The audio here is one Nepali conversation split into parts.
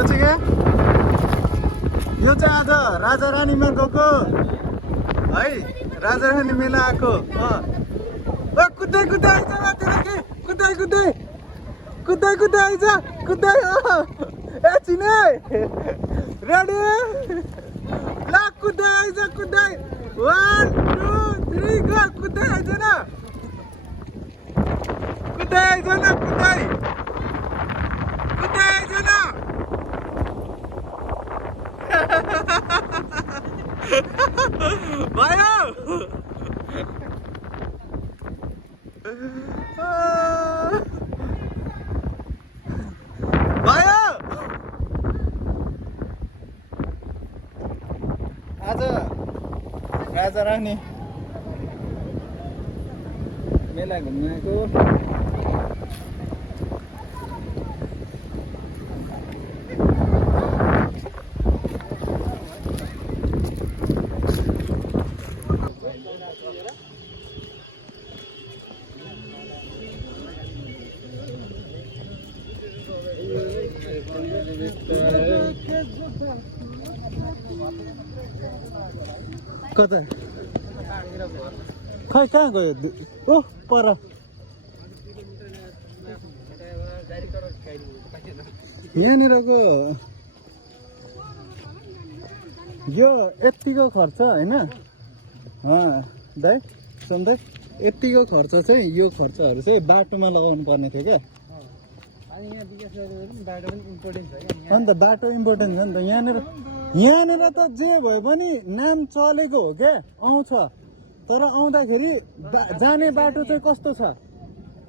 यो चाहिँ के यो चाहिँ आज राजा रानीमा गएको है राजा रानी मेला आएको कुद्दै कुद्दै आइज माथि कि कुद्दै कुद्दै कुद्दै कुद्दै आइज कुद्दै एकछिन है रेडी ल कुद्दै आइज कुद्दै 1 2 3 गो कुद्दै आइज न कुद्दै आइज न कुद्दै कुद्दै आइज न भयो भयो आज राजा रानी मेला घुम्न आएको कता खै कहाँ गयो ओह पर यहाँनिरको यो यतिको खर्च होइन दाइ सुन्दै यतिको खर्च चाहिँ यो खर्चहरू चाहिँ बाटोमा लगाउनु पर्ने थियो क्या अन्त बाटो इम्पोर्टेन्ट छ नि त यहाँनिर त जे भए पनि नाम चलेको हो क्या आउँछ तर आउँदाखेरि जाने बाटो चाहिँ कस्तो छ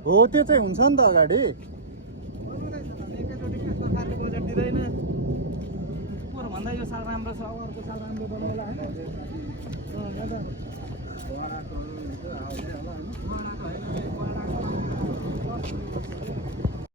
हो त्यो चाहिँ हुन्छ नि त अगाडि यो साल राम्रो छ अर्को साल राम्रो बनाउला